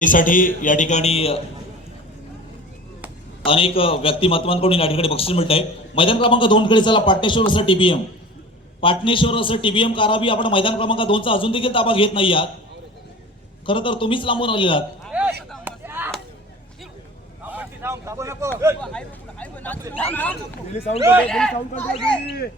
साठी या ठिकाणी अनेक व्यक्तिमत्वांकडून या ठिकाणी बक्षीस मिळत आहे मैदान क्रमांक दोन कडे चला पाटणेश्वर असं टीबीएम पाटणेश्वर असं टीबीएम कारावी आपण मैदान क्रमांक दोनचा अजून देखील ताबा घेत नाही आहात. खरं तर तुम्हीच लांबून आलेला आहात गेली साऊंड कंट्रोल गेली साऊंड कंट्रोल गेली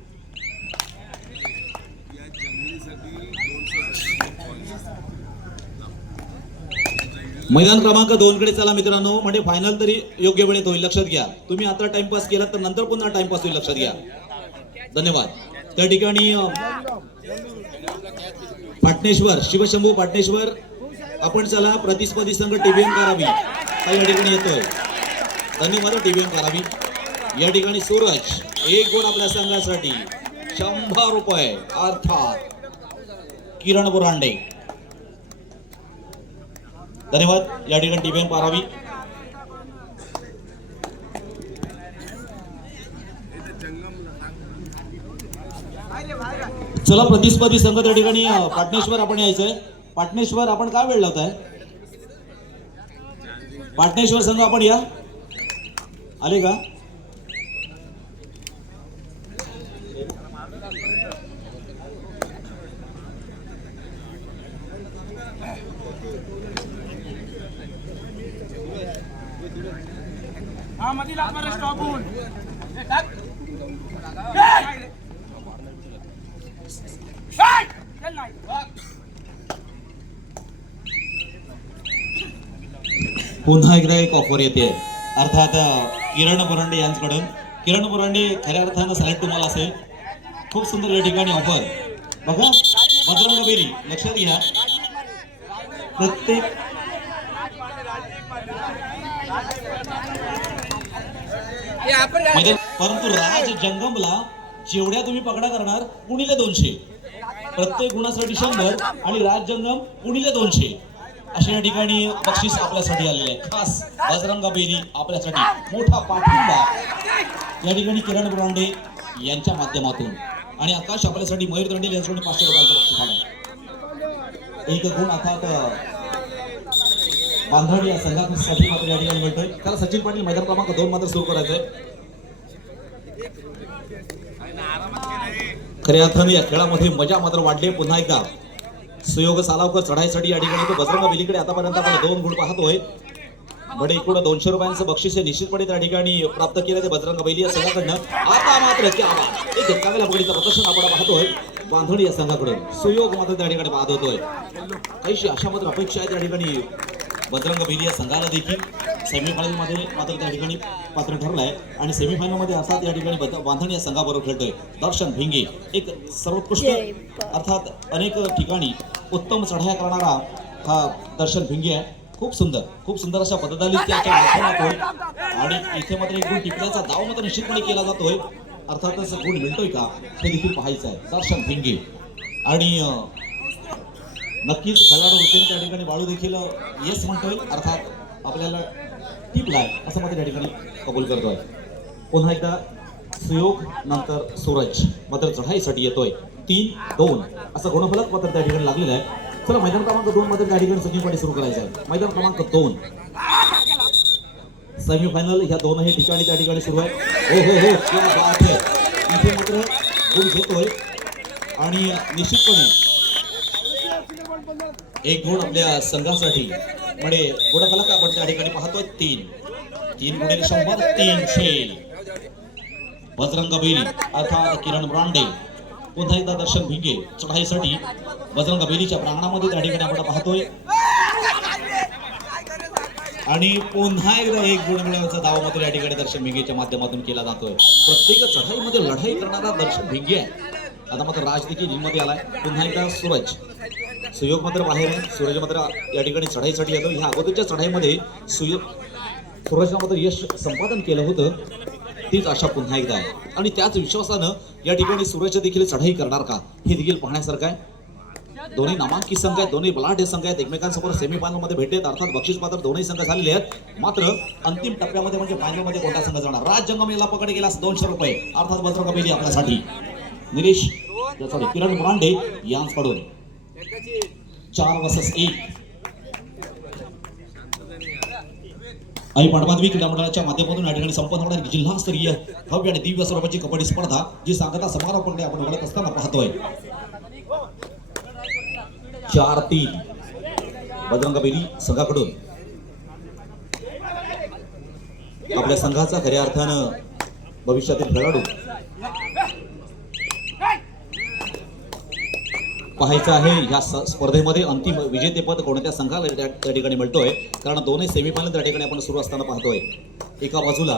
मैदान क्रमांक दोन कडे चला मित्रांनो. म्हणजे फायनल तरी योग्य वेळेत होईल लक्षात घ्या. तुम्ही आता टाइमपास केला तर नंतर पुन्हा टाइमपास होईल लक्षात घ्या. धन्यवाद. त्या ठिकाणी पाटणेश्वर शिवशंभू पाटणेश्वर आपण चला प्रतिस्पर्धी संघ टीबीएम करावी. या ठिकाणी येतोय. धन्यवाद टीबीएम करावी. या ठिकाणी सूरज एक गोड आपल्या संघासाठी. शंभर रुपये अर्थात किरण बुरांडे. धन्यवाद. या ठिकाणी टीबीएम पारावी. चला प्रतिस्पर्धी संघ त्या ठिकाणी पाटणेश्वर आपण यायचंय. पाटणेश्वर आपण काय वेळ लावताय? पाटणेश्वर संघ आपण या. आले का? मधी लाग मला स्टॉप पुन्हा एकदा एक ऑफर येते. अर्थात किरण बुरांडे यांच्याकडून. किरण बुरांडे खऱ्या अर्थानं सिलेक्ट तुम्हाला असेल. खूप सुंदर या ठिकाणी ऑफर बघा बजरंग बेरी लक्षात घ्या. प्रत्येक म्हणजे परंतु राज जंगमला जेवढ्या तुम्ही पकडा करणार कुणीला दोनशे. प्रत्येक गुणासाठी शंभर आणि राज जंगम कुणीला दोनशे. अशा या ठिकाणी बक्षीस आपल्यासाठी आलेले आहे खास बजरंगा बेरी आपल्यासाठी मोठा पाठिंबा या ठिकाणी किरण ब्रांडे यांच्या माध्यमातून. आणि आकाश आपल्यासाठी मयूर दंडेल यांच्याकडून पाचशे रुपयाचं बक्षीस आलं एक गुण अर्थात बांधवडी या संघासाठी मात्र या ठिकाणी मिळतोय त्याला सचिन पाटील मैदान क्रमांक दोन मात्र सुरू करायचंय. खऱ्या अर्थाने या खेळामध्ये मजा मात्र वाढली पुन्हा एकदा सुयोग सालावकर चढाईसाठी या ठिकाणी तो बजरंग बिलीकडे आतापर्यंत आपण दोन गुण पाहतोय. बडे इकडं दोनशे रुपयांचं बक्षीस हे निश्चितपणे त्या ठिकाणी प्राप्त केलं ते बजरंग बैली या संघाकडनं आता मात्र क्या एक प्रदर्शन आपण पाहतोय. बांधणी या संघाकडून सुयोग मात्र त्या ठिकाणी पाहत होतोय. काहीशी अशा मात्र अपेक्षा आहे त्या ठिकाणी बजरंग बेली या संघाला देखील सेमीफायनलमध्ये मात्र त्या ठिकाणी पात्र ठरलाय. आणि सेमीफायनलमध्ये अर्थात या ठिकाणी बांधणी या संघाबरोबर खेळतोय. दर्शन भिंगे एक सर्वोत्कृष्ट अर्थात अनेक ठिकाणी उत्तम चढाया करणारा हा दर्शन भिंगे आहे. खूप सुंदर खूप सुंदर अशा पद्धतीने त्याच्या माध्यमातून आणि इथे मात्र एक गुण टिपण्याचा दाव मात्र निश्चितपणे केला जातोय. अर्थातच गुण मिळतोय का हे देखील पाहायचं आहे दर्शन भिंगे. आणि नक्कीच खेळाडू होते त्या ठिकाणी बाळू देखील येस म्हणतोय. अर्थात आपल्याला टिपलाय असं मात्र त्या ठिकाणी कबूल करतोय पुन्हा एकदा सुयोग नंतर सूरज. मात्र चढाईसाठी येतोय. तीन दोन. असं गुणफलक मात्र त्या ठिकाणी लागलेलं आहे. चला मैदान क्रमांक दोन मध्ये त्या ठिकाणी सचिन सुरू करायचं आहे. मैदान क्रमांक दोन. सेमीफायनल ह्या दोनही ठिकाणी त्या ठिकाणी सुरू आहे. हो हो हो. आहे इथे मात्र गुण घेतोय. आणि निश्चितपणे एक गुण आपल्या संघासाठी. म्हणजे गुणफलक आपण त्या ठिकाणी पाहतोय तीन. तीन गुणिले शंभर तीनशे बजरंग बेली अर्थात किरण ब्रांडे. पुन्हा एकदा दर्शन भिंगे चढाईसाठी बजरंग बेलीच्या प्रांगणामध्ये त्या ठिकाणी आपण पाहतोय. आणि पुन्हा एकदा एक गुण मिळवण्याचा दावा मात्र या ठिकाणी दर्शन भिंगेच्या माध्यमातून केला जातोय. प्रत्येक चढाईमध्ये लढाई करणारा दर्शन भिंगे आहे. आता मात्र राज देखील जिममध्ये आलाय. पुन्हा एकदा सूरज. सुयोग मात्र बाहेर आहे. सूरज मात्र या ठिकाणी चढाईसाठी येतो. ह्या अगोदरच्या चढाईमध्ये सुयोग सूरजनं मात्र यश संपादन केलं होतं. तीच आशा पुन्हा एकदा आहे. आणि त्याच विश्वासानं या ठिकाणी सूरज देखील चढाई करणार का हे देखील पाहण्यासारखं आहे. दोन्ही नामांकित संघ आहेत दोन्ही बलाढ्य संघ आहेत. एकमेकांसमोर सेमीफायनलमध्ये भेटेत भेटलेत अर्थात बक्षीस पात्र दोन्ही संघ झालेले आहेत. मात्र अंतिम टप्प्यामध्ये म्हणजे फायनलमध्ये कोणता संघ जाणार? राज जंगम याला पकड दोनशे रुपये. अर्थात बजरंग बेली आपल्यासाठी. निलेश सॉरी किरण मुरांडे यांचकडून चार वर्सेस एक. आणि पाटमाधवी क्रीडा मंडळाच्या माध्यमातून या ठिकाणी संपन्न होणारी जिल्हास्तरीय भव्य आणि दिव्य स्वरूपाची कबड्डी स्पर्धा जी सांगता समारोपाकडे आपण घडत असताना पाहतोय. चार तीन. बजरंग बेली संघाकडून. आपल्या संघाचा खऱ्या अर्थानं भविष्यातील खेळाडू. पाहायचं आहे. या स्पर्धेमध्ये अंतिम विजेतेपद कोणत्या संघाला त्या ठिकाणी मिळतोय? कारण दोन्ही सेमीफायनल त्या ठिकाणी आपण सुरू असताना पाहतोय. एका बाजूला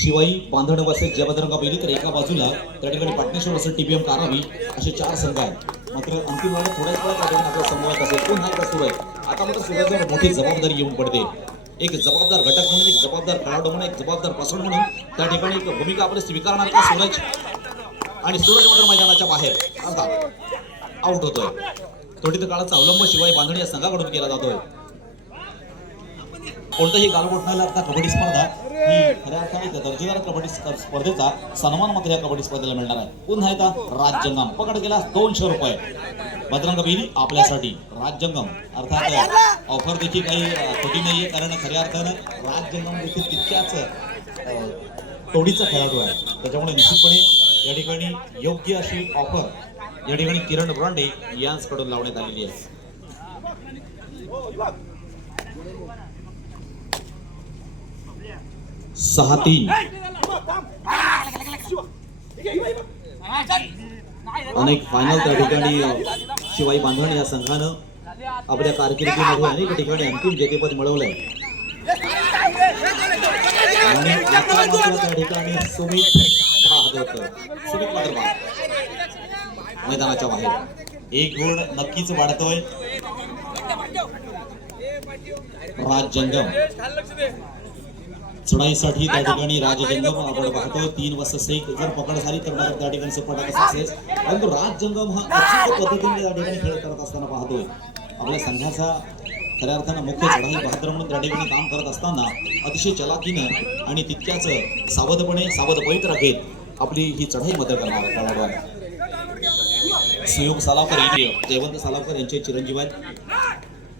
शिवाई बांधण वसेल जयभद्रंगा बेली तर एका बाजूला त्या ठिकाणी पाटणेश्वर असेल टीबीएम कारावी असे चार संघ आहेत. मात्र अंतिम वेळेला थोड्याच वेळा त्या ठिकाणी आपला समूहात असेल. पुन्हा एकदा सुरू आहे. आता मात्र सुरुवातीला मोठी जबाबदारी येऊन पडते. एक जबाबदार घटक म्हणून एक जबाबदार खेळाडू म्हणून एक जबाबदारपासून म्हणून त्या ठिकाणी एक भूमिका आपण स्वीकारणार का सूरज आणि सूरज मात्र मैदानाच्या बाहेर अर्थात आउट होतोय. थोडी तर काळाचा अवलंब शिवाय बांधणी या संघाकडून केला जातोय. कोणताही गालबोट न लागता कबड्डी स्पर्धा ही खऱ्या अर्थाने त्या दर्जेदार कबड्डी स्पर्धेचा सन्मान मात्र या कबड्डी स्पर्धेला मिळणार आहे. पुन्हा एकदा राज्यंगम. पकड केला दोनशे रुपये. बजरंग बेली आपल्यासाठी राज्यंगम. अर्थात ऑफर देखील काही अ, नाहीये कारण खऱ्या अर्थानं राज्यंगम देखील तितक्याच तोडीचा खेळाडू आहे. त्याच्यामुळे निश्चितपणे या ठिकाणी योग्य अशी ऑफर या ठिकाणी किरण ब्रांडे यांचकडून लावण्यात आलेली आहे. सहा तीन. अनेक फायनल त्या ठिकाणी शिवाई बांधण या संघानं आपल्या कारकिर्दीमध्ये अनेक ठिकाणी अंतिम जेतेपद मिळवलंय. आणि त्या ठिकाणी सुमित सुमित मात्र मैदानाच्या बाहेर. एक गुण नक्कीच वाढतोय. राज जंगम. चढाईसाठी त्या ठिकाणी राजजंगम आपण पाहतो तीन वाजता सेक जर पकड झाली तर मात्र त्या ठिकाणी सपाटा सक्सेस. परंतु राजजंगम हा अचूक पद्धतीने त्या ठिकाणी खेळ करत असताना पाहतोय. आपल्या संघाचा खऱ्या अर्थानं मुख्य चढाई बहादर म्हणून त्या ठिकाणी काम करत असताना अतिशय चलाकीनं आणि तितक्याच सावधपणे सावध पैत राखेल आपली ही चढाई मदत करणार खेळाडू आहे. सुयोग सालावकर इंडिय जयवंत सालावकर यांचे चिरंजीव आहेत.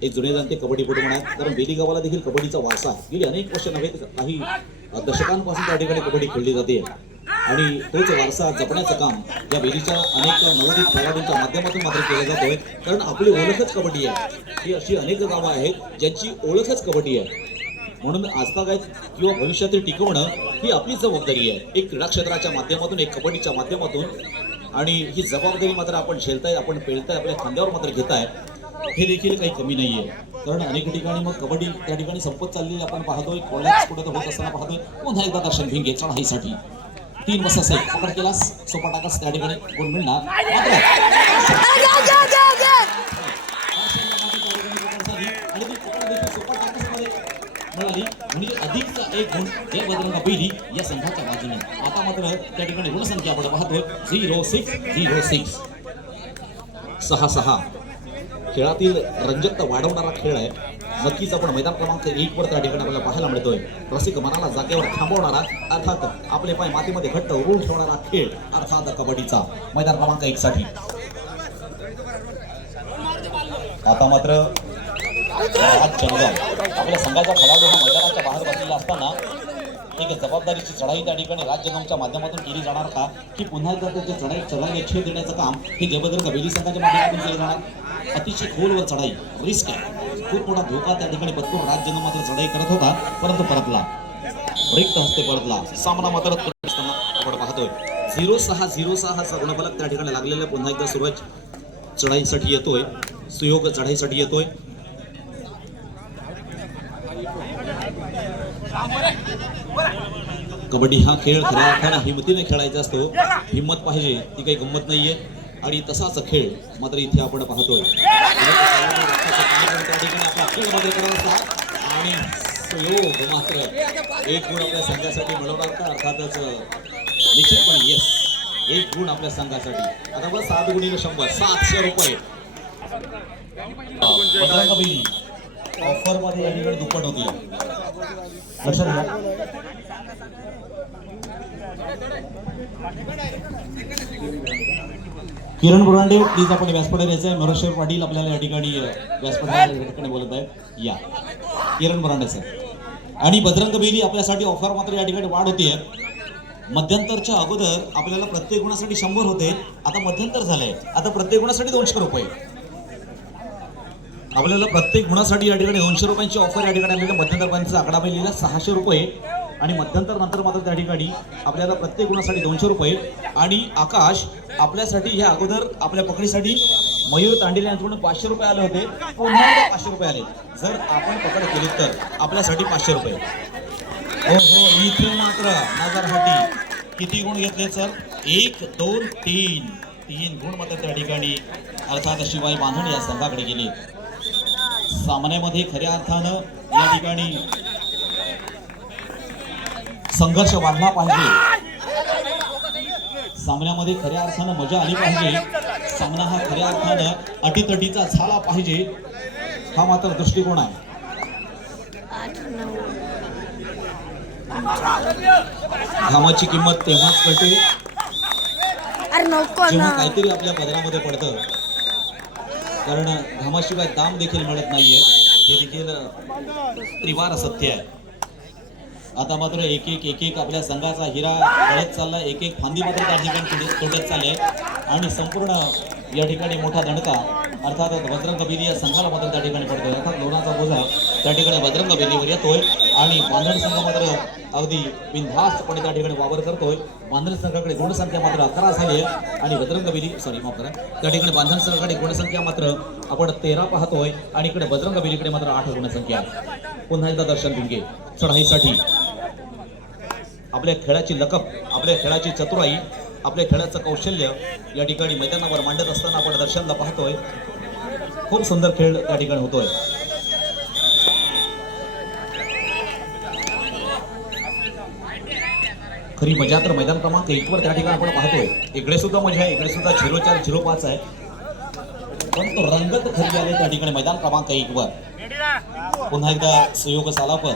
एक जुने जाणते कबड्डीपटू म्हणा कारण बेलीगावाला देखील कबड्डीचा वारसा आहे. गेली अनेक वर्ष नव्हे काही दशकांपासून त्या ठिकाणी कबड्डी खेळली जाते. आणि तोच वारसा जपण्याचं काम या बेलीच्या अनेक नवोदित खेळाडूंच्या माध्यमातून मात्र केलं जातोय कारण आपली ओळखच कबड्डी आहे. ही अशी अनेक गावं आहेत ज्यांची ओळखच कबड्डी आहे. म्हणून आजतागायत किंवा भविष्यातील टिकवणं ही आपली जबाबदारी आहे. एक क्रीडा क्षेत्राच्या माध्यमातून एक कबड्डीच्या माध्यमातून आणि ही जबाबदारी मात्र आपण झेलताय आपण पेलताय आपल्या खांद्यावर मात्र घेताय हे देखील काही कमी नाही आहे कारण अनेक ठिकाणी मग कबड्डी त्या ठिकाणी संपत चाललेली आपण पाहतोय कॉलेज कुठं होत असताना पाहतोय पुन्हा एकदा दर्शन भिंगे चढाईसाठी तीन वाजता असेल पकड केलास सोपा टाकास त्या ठिकाणी. कोण मिळणार मात्र आणि ती पकड देखील सोपा टाकासमध्ये मिळाली म्हणजे अधिकचा एक गुण जय बजरंग बैली या संघाच्या बाजूने. आता मात्र त्या ठिकाणी गुणसंख्या आपण पाहतो झिरो सिक्स झिरो सिक्स. सहा सहा. खेळातील रंजकता वाढवणारा खेळ आहे. नक्कीच आपण मैदान क्रमांक एक वर त्या ठिकाणी आपल्याला पाहायला मिळतोय. रसिक मनाला जागेवर थांबवणारा अर्थात आपले पाय मातीमध्ये घट्ट उरून ठेवणारा खेळ अर्थात कबड्डीचा. मैदान क्रमांक एक साठी आता मात्र राज आपल्या संघाचा खेळाडू हा मैदानाच्या बाहेर बसलेला असताना एक जबाबदारीची चढाई त्या ठिकाणी राज्यगमच्या माध्यमातून केली जाणार का? की पुन्हा एकदा त्याची चढाई चढाई छेद देण्याचं काम हे जयभद्र कबेली संघाच्या माध्यमातून केलं जाणार? अतिशय खोलवर चढाई रिस्क आहे. खूप मोठा धोका त्या ठिकाणी पत्कून राज्यगम मात्र चढाई करत होता परंतु परतला. रिक्त हस्ते परतला. सामना मात्र आपण पाहतोय. झिरो सहा झिरो सहा हा सगळं त्या ठिकाणी लागलेला पुन्हा एकदा सुरज चढाईसाठी येतोय. सुयोग चढाईसाठी येतोय. कबड्डी हा खेळ खऱ्या अर्थानं हिमतीने खेळायचा असतो. हिंमत पाहिजे ती काही गंमत नाहीये. आणि तसाच खेळ मात्र इथे आपण पाहतोय. आणि योग मात्र एक गुण आपल्या संघासाठी मिळवणार का? अर्थातच निश्चितपणे येस एक गुण आपल्या संघासाठी. आता बघा सात गुणीला शंभर सातशे रुपये. ऑफरमध्ये या ठिकाणी दुप्पट होती लक्षात घ्या किरण बुरांडे प्लीज आपण व्यासपीठावर यायचं आहे नरशेर पाटील आपल्याला या ठिकाणी अ, बोलत आहेत. या. किरण बुरांडे सर. आणि बजरंग बेली आपल्यासाठी ऑफर मात्र या ठिकाणी वाढ होतीये. मध्यंतरच्या अगोदर आपल्याला प्रत्येक गुणासाठी शंभर होते. आता मध्यंतर झालंय. आता प्रत्येक गुणासाठी दोनशे रुपये. आपल्याला प्रत्येक गुणासाठी या ठिकाणी दोनशे रुपयांची ऑफर या ठिकाणी आलेली मध्यंतरपर्यंतचा आकडा मिळलेला सहाशे रुपये. आणि मध्यंतर नंतर मात्र त्या ठिकाणी आपल्याला प्रत्येक गुणासाठी दोनशे रुपये. आणि आकाश आपल्यासाठी ह्या अगोदर आपल्या पकडीसाठी मयूर तांडेले यांच्याकडून पाचशे रुपये आले होते. पुन्हा एकदा पाचशे रुपये आले. जर आपण पकड केली तर आपल्यासाठी पाचशे रुपये. हो हो इथे मात्र नजरसाठी किती गुण घेतले सर? एक दोन तीन. तीन गुण मात्र त्या ठिकाणी. अर्थात शिवाय बांधून या संघाकडे गेले. सामन्यामध्ये खऱ्या अर्थानं या ठिकाणी संघर्ष वाढला पाहिजे. सामन्यामध्ये खऱ्या अर्थानं मजा आली पाहिजे. सामना हा खऱ्या अर्थानं अटीतटीचा झाला पाहिजे. हा मात्र दृष्टिकोन आहे. घामाची किंमत तेव्हाच कळते काहीतरी आपल्या पदरामध्ये पडतं. कारण घामाशिवाय दाम देखील मिळत नाहीये. हे देखील त्रिवार सत्य आहे. आता मात्र एक एक एक एक आपल्या संघाचा हिरा गळत चालला एक एक फांदी मात्र त्या ठिकाणी तुटत- चालले आणि संपूर्ण या ठिकाणी मोठा दणका अर्थात बजरंग बेली या संघाला मात्र त्या ठिकाणी पडतोय. अर्थात लोणाचा बोजा त्या ठिकाणी बजरंग बेलीवर येतोय आणि बांधण संघ मात्र अगदी बिनधास्तपणे त्या ठिकाणी वावर करतोय. बांधण संघाकडे गुणसंख्या मात्र अकरा झाली आहे. आणि बजरंग बेली सॉरी माफ करा. त्या ठिकाणी बांधण संघाकडे गुणसंख्या मात्र आपण तेरा पाहतोय. आणि इकडे बजरंग बेलीकडे मात्र आठ गुणसंख्या पुन्हा एकदा दर्शन भिंगे चढाईसाठी आपल्या खेळाची लकप आपल्या खेळाची चतुराई आपल्या खेळाचं कौशल्य या ठिकाणी मैदानावर मांडत असताना आपण दर्शनला पाहतोय. खूप सुंदर खेळ त्या ठिकाणी होतोय. खरी मजा तर मैदान क्रमांक एक वर त्या ठिकाणी आपण पाहतोय. इकडे सुद्धा मजा आहे इकडे सुद्धा झिरो चार झिरो पाच आहे. पण तो रंगत खरी आले त्या ठिकाणी मैदान क्रमांक एक वर. पुन्हा एकदा सुयोग सालापर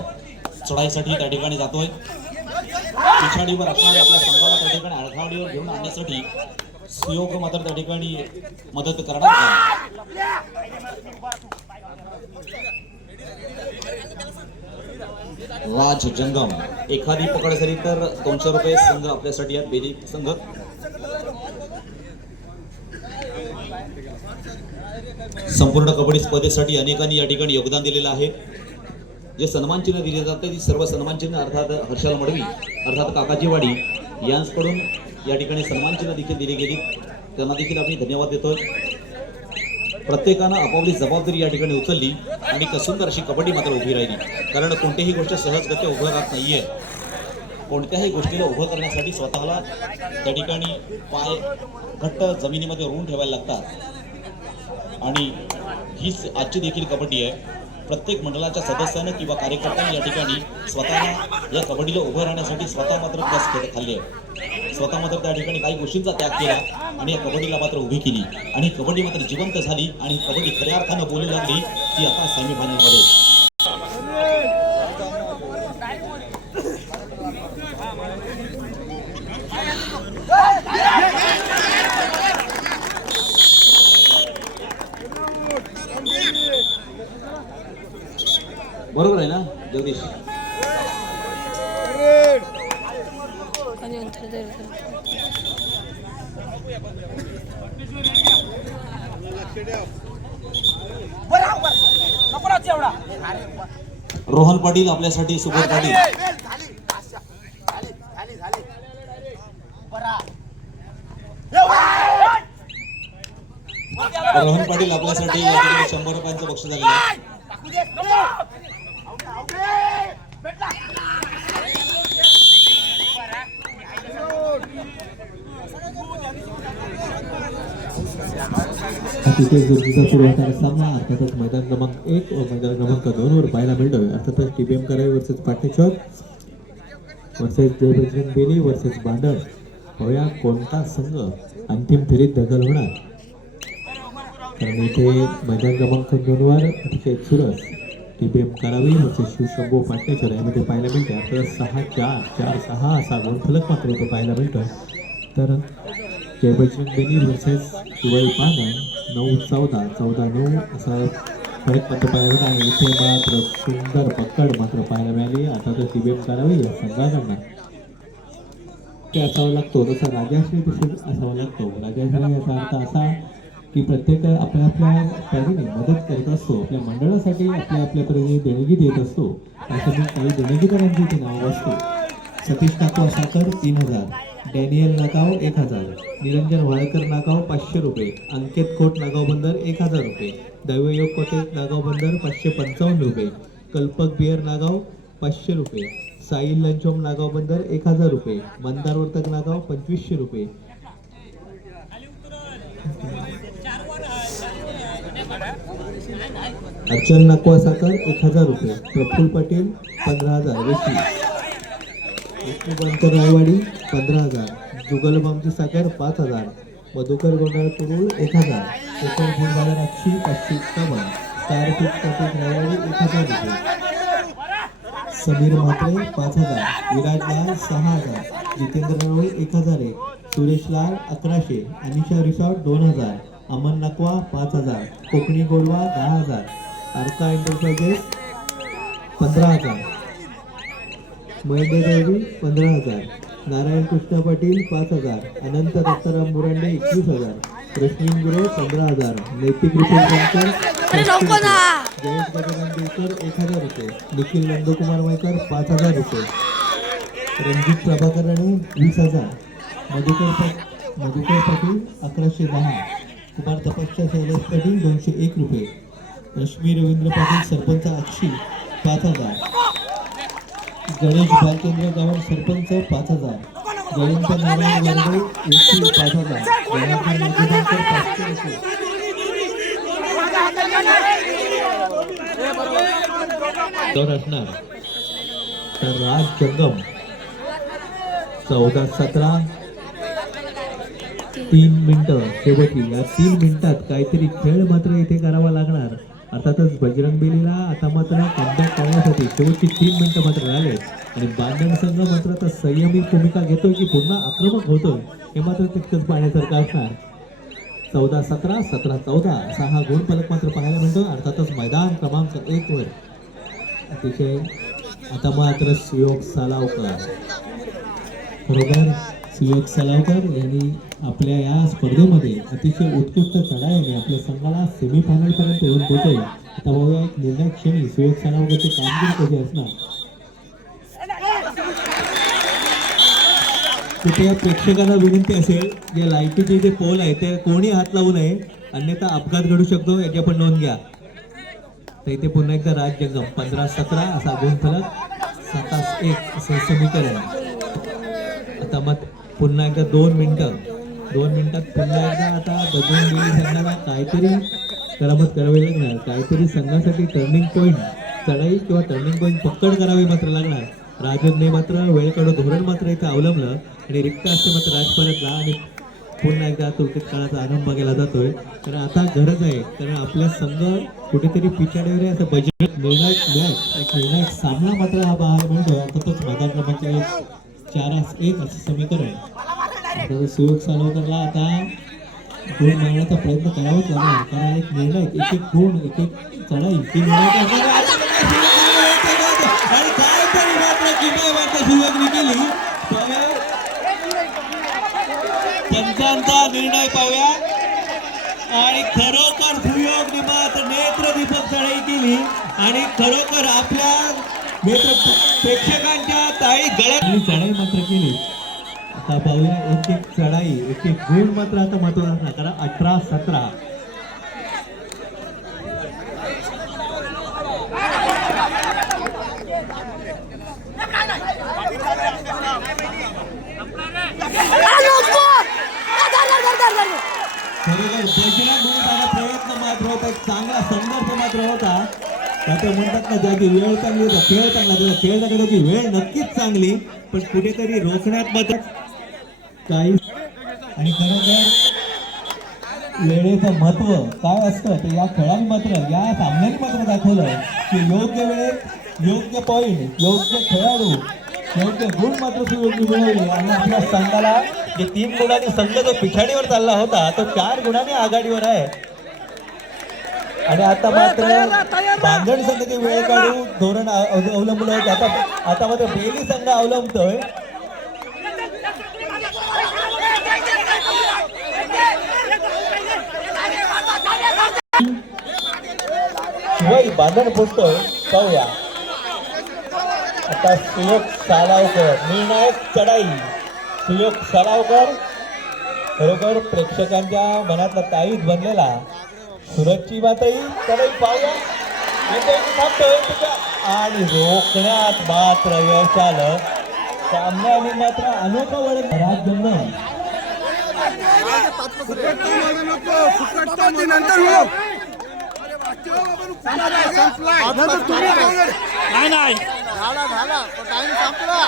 चढाईसाठी त्या ठिकाणी जातोय. पिछाडीवर असणारे आपल्या संघाला त्या ठिकाणी आडखाडीवर घेऊन आणण्यासाठी सुयोग मात्र त्या ठिकाणी मदत करणार आहे. राज जंगम. एखादी पकड झाली तर दोनशे रुपये संघ आपल्यासाठी आहेत. बेरी संघ. संपूर्ण कबड्डी स्पर्धेसाठी अनेकांनी या ठिकाणी योगदान दिलेलं आहे. जे सन्मान चिन्ह दिले जाते ती सर्व सन्मानचिन्ह अर्थात हर्षाल मडवी अर्थात काकाजीवाडी यांकडून या ठिकाणी सन्मानचिन्ह देखील दिली गेली. त्यांना देखील आम्ही धन्यवाद देतोय. प्रत्येकानं आपापली जबाबदारी या ठिकाणी उचलली आणि कसुंदर अशी कबड्डी मात्र उभी राहिली. कारण कोणतीही गोष्ट सहजगत्या उभं राहत नाहीये. कोणत्याही गोष्टीला उभं करण्यासाठी स्वतःला त्या ठिकाणी पाय घट्ट जमिनीमध्ये रोवून ठेवायला लागतात. आणि हीच आजची देखील कबड्डी आहे. प्रत्येक मंडळाच्या सदस्यानं किंवा कार्यकर्त्यांनी या ठिकाणी स्वतःला या कबड्डीला उभं राहण्यासाठी स्वतः मात्र कस खाल्ली आहे स्वतः मात्र त्या ठिकाणी काही गोष्टींचा त्याग केला आणि या कबड्डीला मात्र उभी केली. आणि कबड्डी मात्र जिवंत झाली आणि कबड्डी खऱ्या अर्थानं बोलू लागली ती आता सेमीफायनलमध्ये बरोबर आहे ना जगदीश? अंतर दर रोहन पाटील आपल्यासाठी सुपर पाटील. रोहन पाटील आपल्यासाठी शंभर रुपयांचं बक्षीस झालेलं आहे. अतिशय गरजेचा सुरू होणारा सामना. अर्थातच मैदान क्रमांक एक व मैदान क्रमांक दोन वर पाहायला मिळतोय. अर्थातच TBM Karavi versus Patheshwar versus Jay Bajrang Beli versus Bandar. पाहूया कोणता संघ अंतिम फेरीत दखल होणार? कारण इथे मैदान क्रमांक दोनवर अतिशय चुरस. टीबीएम करावी म्हणजे शिवशंभू पाटणेकर यामध्ये पाहायला मिळते आपल्याला सहा चार चार सहा असा गुणफलक मात्र इथे पाहायला मिळतोय. तर जय बेनी वर्सेस शिवाई पाना नऊ चौदा. चौदा नऊ असा फरक मात्र पाहायला मिळत आणि इथे मात्र सुंदर पकड मात्र पाहायला मिळाली. आता तर ती टीबीएम करावी या संघाकडनं. ते असावा लागतो तसा राजाश्री असावा लागतो. राजाश्री याचा अर्थ असा की प्रत्येक आपल्या आपल्या पॅरीने मदत करत असतो. आपल्या मंडळासाठी आपल्या आपल्या परीने देणगी देत असतो. असं मी काही देणगीदारांची इथे नाव असतो सतीश नाकाव साखर तीन हजार. डॅनियल नागाव एक हजार. निरंजन वाळकर नागाव पाचशे रुपये. अंकित खोट नागाव बंदर एक हजार रुपये. दैवयोग कोटे नागाव बंदर पाचशे पंचावन्न रुपये. कल्पक बियर नागाव पाचशे रुपये. साईल लंचोम नागाव बंदर एक हजार रुपये. मंदार वर्तक नागाव पंचवीसशे रुपये. अर्चन नकवा साखर एक हजार रुपये. प्रफुल पाटील पंधरा हजार. वेशी विष्णुपंत रायवाडी पंधरा हजार. जुगलबामची साखर पाच हजार. मधुकर गोंडाळ कुरुळ एक हजार. कोकण फुलबाजार अक्षी पाचशे एक्कावन्न स्टारफिट रायवाडी एक हजार रुपये. समीर म्हात्रे पाच हजार. विराज लाल सहा हजार. जितेंद्र रावळे एक हजार एक. सुरेश लाल अकराशे. अनिशा रिसॉर्ट दोन हजार. अमन नकवा पाच हजार. कोकणी गोलवा दहा हजार. अर्का एंटरप्राइजेस पंधरा हजार. महेंद्र देवी पंधरा हजार. नारायण कृष्ण पाटील पाच हजार. अनंत दत्ताराम बुरांडे एकवीस हजार. रश्मी गुरे पंधरा हजार. नैतिक ना. जयेश गजानन देवकर एक हजार रुपये. निखिल नंदकुमार वायकर पाच हजार रुपये. रणजित प्रभाकर राणे वीस हजार. मधुकर मधुकर पाटील अकराशे दहा. कुमार तपस्या शैलेश पाटील दोनशे एक रुपये. रश्मी रवींद्र पाटील सरपंच आठशी पाच हजार. गणेश भालचंद्र गावड सरपंच पाच हजार. जयंत नारायण वर्गे एकशे पाच हजार. पाचशे रुपये. दर असणार तर राज जंगम. चौदा सतरा तीन मिनटं. शेवटी या तीन मिनिटात काहीतरी खेळ मात्र इथे करावा लागणार. अर्थातच बजरंग बेलीला आता मात्र कमबॅक करण्यासाठी शेवटची तीन मिनिटं मात्र राहिले आणि बांधण संघ मात्र आता संयमी भूमिका घेतोय की पुन्हा आक्रमक होतोय हे मात्र तितकंच पाहण्यासारखं असणार. चौदा सतरा सतरा चौदा असा हा गुण फलक मात्र पाहायला मिळतो अर्थातच मैदान क्रमांक एक वर. अतिशय आता मात्र सुयोग सालावकर. बरोबर सुयोग सलावकर यांनी आपल्या या स्पर्धेमध्ये अतिशय उत्कृष्ट चढाईने आपल्या संघाला सेमीफायनलपर्यंत येऊन पोहोचले आता बघूया एक निर्णायक क्षणी सुयोग सलावकरची कामगिरी कशी असणार. कृपया प्रेक्षकांना विनंती असेल जे लाईटीचे जे पोल आहे ते कोणी हात लावू नये अन्यथा अपघात घडू शकतो याची आपण नोंद घ्या. तर इथे पुन्हा एकदा राज जंगम पंधरा सतरा असा गुणफलक सातास एक असं समीकरण आता मग पुन्हा एकदा दोन मिनिटं. दोन मिनिटात पुन्हा एकदा आता बदलून गेली संघाला काहीतरी करामत करावी लागणार. काहीतरी संघासाठी टर्निंग पॉईंट चढाई किंवा टर्निंग पॉईंट पक्कड करावी मात्र लागणार. राजनने मात्र वेळेकडं धोरण मात्र इथं अवलंबलं आणि रिक्त असते मात्र राज परतला आणि पुन्हा एकदा क्रिकेट काळाचा आरंभ केला जातोय. तर आता गरज आहे. कारण आपला संघ कुठेतरी पिछाडीवर असं बजेट निर्णायक मॅच एक निर्णायक सामना मात्र हा पाहायला मिळतोय अर्थातच मैदान क्रमांक एक चार एक असं समीकरण आता सुयोग सालवकरला आता गुण मारण्याचा प्रयत्न करावाच लागणार कारण एक निर्णय एक एक गुण एक एक चढाई ती निर्णय केली. पंचांचा निर्णय पाहूया. आणि खरोखर सुयोग निमात नेत्र दीपक चढाई केली. आणि खरोखर आपल्या नेत्र प्रेक्षकांच्या ताई गळ्यात चढाई मात्र केली. आता पाहूया एक एक चढाई एक एक गुण मात्र आता महत्त्वाचा असणार. कारण अठरा सतरा अरे नको धर, धर, धर, धर, धर. खरोखर बजरंग म्हणून प्रयत्न मात्र होता एक चांगला संघर्ष मात्र होता त्याचं म्हणतात ना ज्याची वेळ चांगली होता खेळ चांगला त्याचा खेळ चांगला त्याची वेळ नक्कीच चांगली पण कुठेतरी रोखण्यात मात्र काही आणि खरोखर वेळेचं महत्त्व काय असतं ते या खेळाने मात्र या सामन्याने मात्र दाखवलं की योग्य वेळेत योग्य पॉईंट योग्य खेळाडू योग्य गुण मात्र सुयोगी मिळवली. आणि आपल्या संघाला जे तीन गुणांनी संघ जो पिछाडीवर चालला होता तो चार गुणांनी आघाडीवर आहे. आणि आता मात्र बांधण संघाचे वेळ काढून धोरण अव- अवलंबलं होतं आता आता मात्र बेली संघ अवलंबतोय. शिवाय बांधण पोचतोय पाहूया. आता सुयोग सालावकर निर्णायक चढाई. सुयोग सालावकर खरोखर प्रेक्षकांच्या मनातला ताईत बनलेला. सुरतची मातही चढाई पाहूया. आणि रोखण्यात मात्र यश आलं. सामन्याने मात्र अनोखा वळण राज जमलं. नाही नाही. झाला झाला. टाइम संपला.